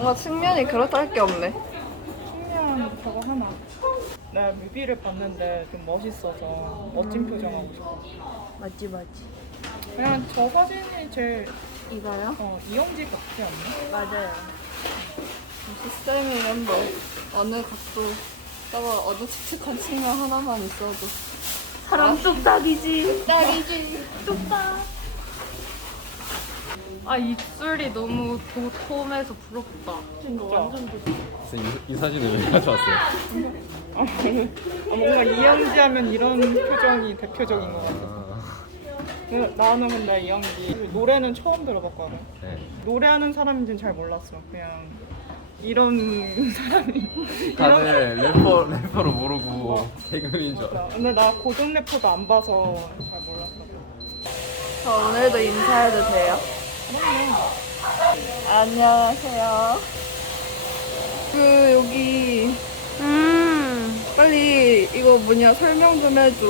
뭔가 측면이 그렇다 할 게 없네. 측면 저거 하나. 내가 뮤비를 봤는데 좀 멋있어서 멋진 표정하고 싶어. 맞지. 그냥 저 사진이 제일 이거요? 이영지 같지 않나? 맞아요. 시스템이 뭐 어느 각도 저거 어느 칙칙한 측면 하나만 있어도 사람 뚝딱이지. 딱이지. 뚝딱. 아 입술이 너무 도톰해서 부럽다. 진짜. 완전 부럽다. 이 사진을 왜 가져왔어요? 뭔가 이영지 하면 이런 표정이 대표적인 것 같아. 나는 근데 이영지 노래는 처음 들어봤거든. 네. 노래하는 사람인지는 잘 몰랐어. 그냥 이런 사람이. 다들 래퍼로 모르고 개그맨인 줄 알아. 근데 나 고등 래퍼도 안 봐서 잘 몰랐어. 저 오늘도 인사해도 돼요? 안녕하세요. 그 여기 빨리 이거 뭐냐 설명 좀 해줘.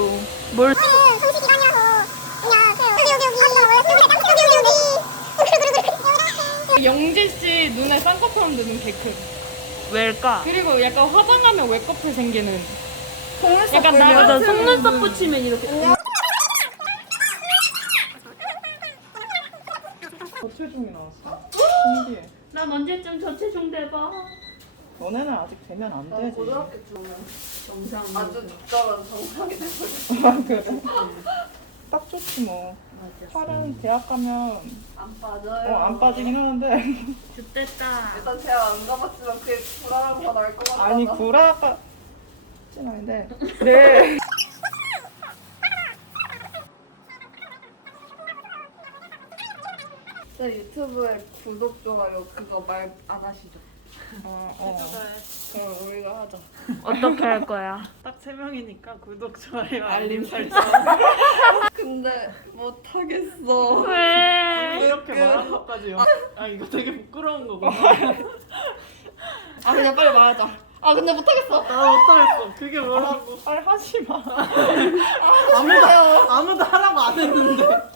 뭘? 영지 씨 눈에 쌍꺼풀 드는 개큰. 왜일까? 그리고 약간 화장하면 외꺼풀 생기는. 약간 맞아, 속눈썹 붙이면 이렇게. 저체중이 나왔어. 신기해. 난 언제쯤 저체중 돼봐. 너네는 아직 되면 안 되지. 고등학교 때는 정상 아주 적절한 정상이 됐어. 그래. 딱 좋지 뭐. 살은 대학 가면 안 빠져요. 안 빠지긴 하는데 좋됐다. 일단 제가 안 가봤지만 그게 불안한 거 나을 것 같아. 아니 구라까진 아닌데 네. 제 유튜브에 구독 좋아요 그거 말 안 하시죠? 그럼 우리가 하자. 어떻게 할 거야? 딱 3명이니까 구독, 좋아요, 알림 설정. 근데 못 하겠어. 왜? 이렇게 말한 것까지요. 아 이거 되게 부끄러운 거구나. 아 그냥 빨리 말하자. 아 근데 못 하겠어. 나 못하겠어. 그게 뭐라고. 빨리 하지 마. 아무도 하라고 안 했는데.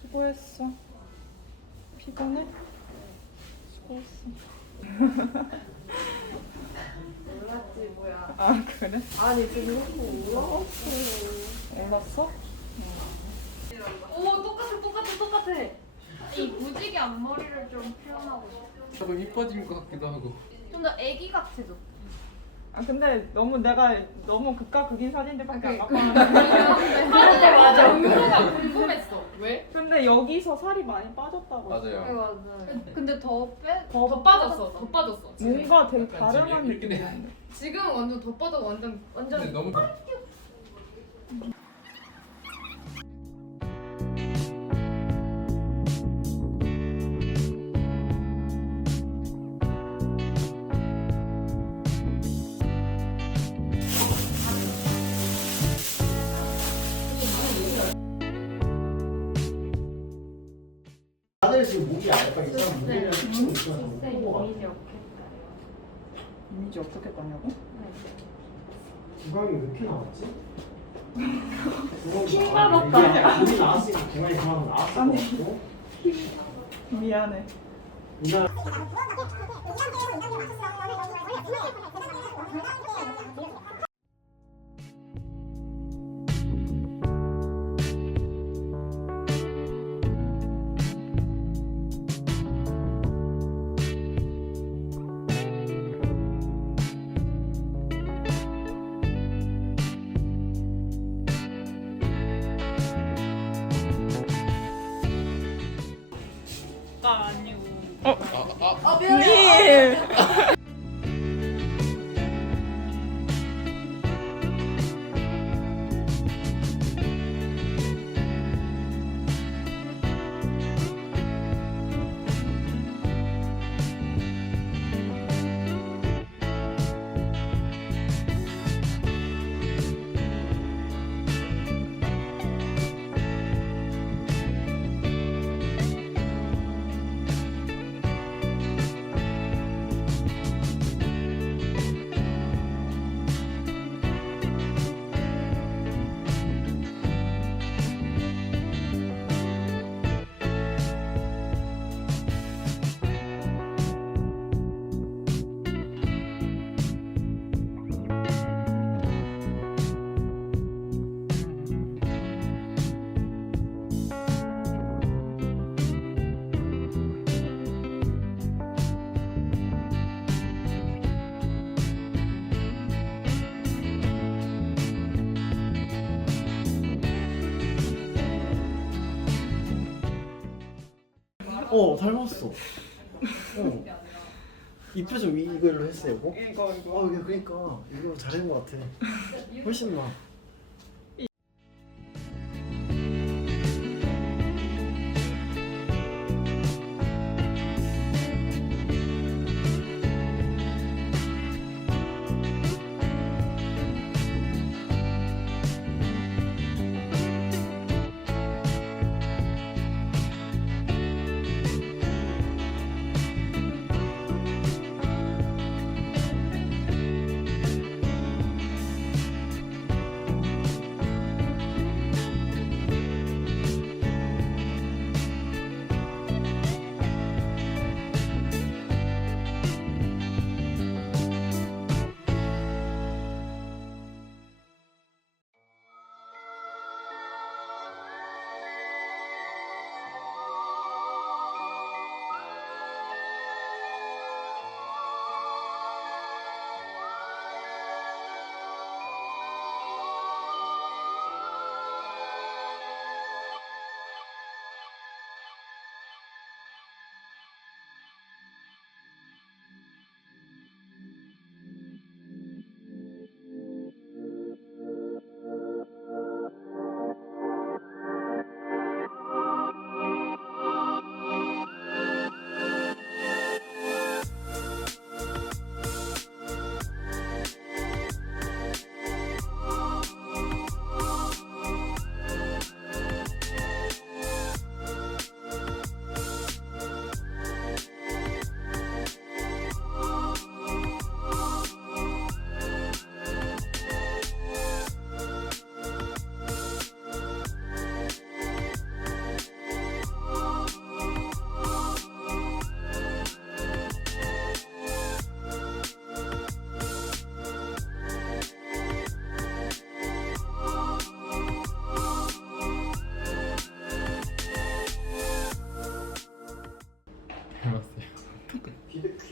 수고했어. 피곤해? 수고했어. 몰랐지 뭐야. 아 그래? 아니 지금 올라왔어. 올랐어? 오 똑같아. 이 무지개 앞머리를 좀 표현하고 싶어. 조금 이뻐진 것 같기도 하고. 좀 더 애기 같아져. 아 근데 내가 너무 극과 극인 사진들밖에 안 갖고 근데 왔는데 맞아. 은호가 궁금했어. 왜? 근데 여기서 살이 많이 빠졌다고 맞아요. 맞아. 근데 더 더 빠졌어. 뭔가 되게 약간 다양한 지금 이렇게 느낌이었는데 지금 완전 더 빠져 근데 완전 너무 다들 지금 목이 안 빨리 사람 목이랑 치고 있잖아. 이미지 어떻게 떴냐고? 구강이 왜 이렇게 나왔지? 킹 받았다. 우리 나왔으니까 구강이 그만 나왔을 것 같고. 미안해. 이날 아니요. 님! 닮았어. 이 표정 이걸로 했어 이거? 이거 그러니까 이거 잘한 것 같아. 훨씬 나.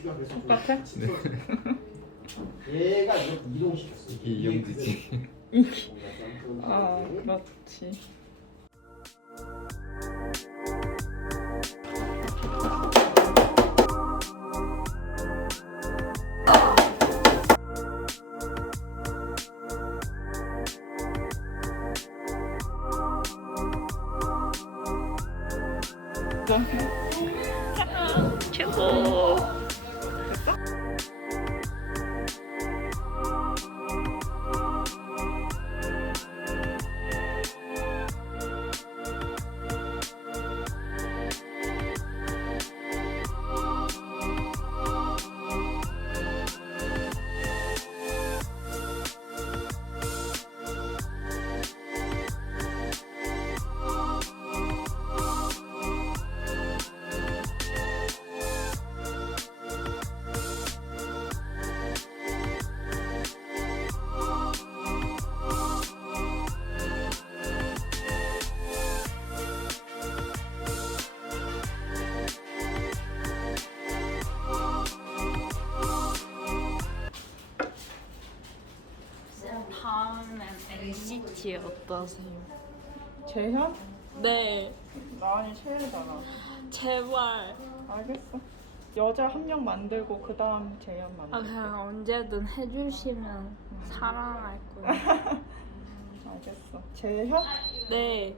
귀가 그래서 똑같아? 얘가 이렇게 이동시켰어. 이게 이용지지. 아 그렇지. 최고. 다음엔 NCT 어떠세요? 재현? 네, 나은이 최애잖아. 제발. 알겠어. 여자 한 명 만들고 그 다음 재현 아, 만들고. 그냥 언제든 해주시면 사랑할 거예요. 알겠어. 재현? 네,